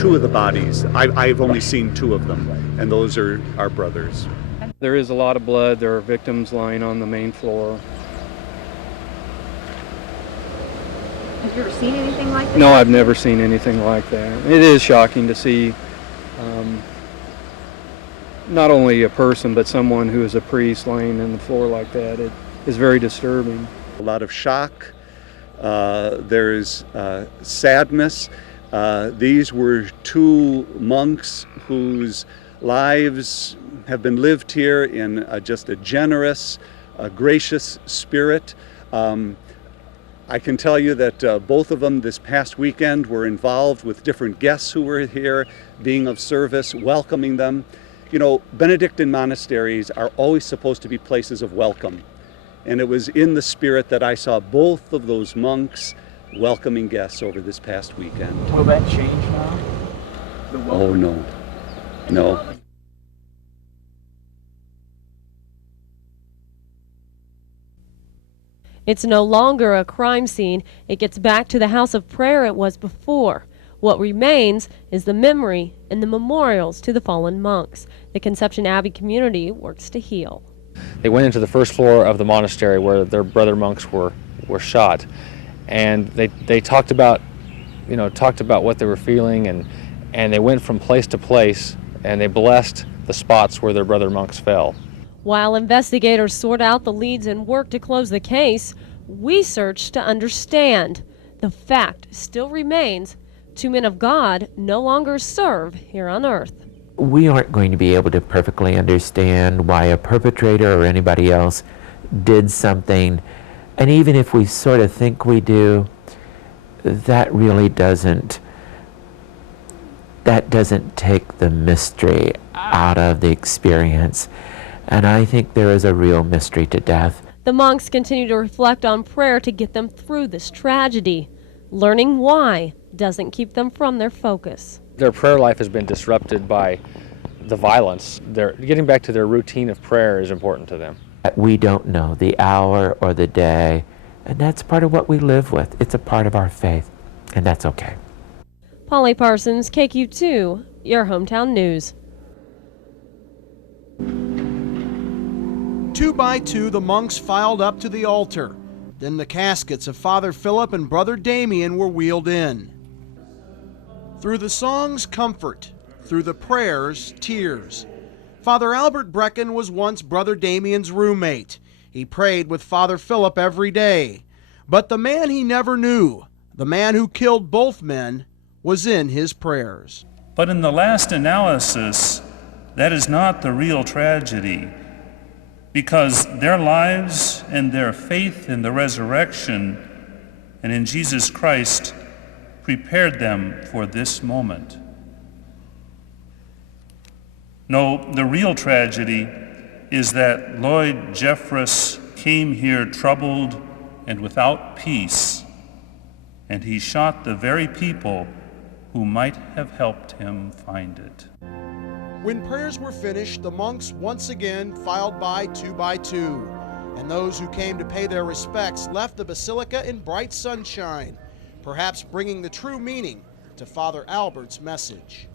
two of the bodies. I've only seen two of them, and those are our brothers. There is a lot of blood. There are victims lying on the main floor. Have you ever seen anything like this? No, I've never seen anything like that. It is shocking to see not only a person, but someone who is a priest laying in the floor like that. It is very disturbing. A lot of shock. There's sadness. These were two monks whose lives have been lived here in just a generous, gracious spirit. I can tell you that both of them this past weekend were involved with different guests who were here, being of service, welcoming them. You know, Benedictine monasteries are always supposed to be places of welcome. And it was in the spirit that I saw both of those monks welcoming guests over this past weekend. Will that change now? Oh, no. No. It's no longer a crime scene. It gets back to the house of prayer it was before. What remains is the memory and the memorials to the fallen monks. The Conception Abbey community works to heal. They went into the first floor of the monastery where their brother monks were shot, and they talked about what they were feeling, and they went from place to place, and they blessed the spots where their brother monks fell. While investigators sort out the leads and work to close the case, we search to understand. The fact still remains: two men of God no longer serve here on earth. We aren't going to be able to perfectly understand why a perpetrator or anybody else did something, and even if we sort of think we do, that really doesn't take the mystery out of the experience. And I think there is a real mystery to death. The monks continue to reflect on prayer to get them through this tragedy. Learning why doesn't keep them from their focus. Their prayer life has been disrupted by the violence. Getting back to their routine of prayer is important to them. We don't know the hour or the day, and that's part of what we live with. It's a part of our faith, and that's okay. Polly Parsons, KQ2, your hometown news. 2 by 2, the monks filed up to the altar. Then the caskets of Father Philip and Brother Damien were wheeled in. Through the songs, comfort. Through the prayers, tears. Father Albert Brecken was once Brother Damien's roommate. He prayed with Father Philip every day. But the man he never knew, the man who killed both men, was in his prayers. But in the last analysis, that is not the real tragedy, because their lives and their faith in the resurrection and in Jesus Christ prepared them for this moment. No, the real tragedy is that Lloyd Jeffress came here troubled and without peace, and he shot the very people who might have helped him find it. When prayers were finished, the monks once again filed by 2 by 2, and those who came to pay their respects left the basilica in bright sunshine, perhaps bringing the true meaning to Father Albert's message.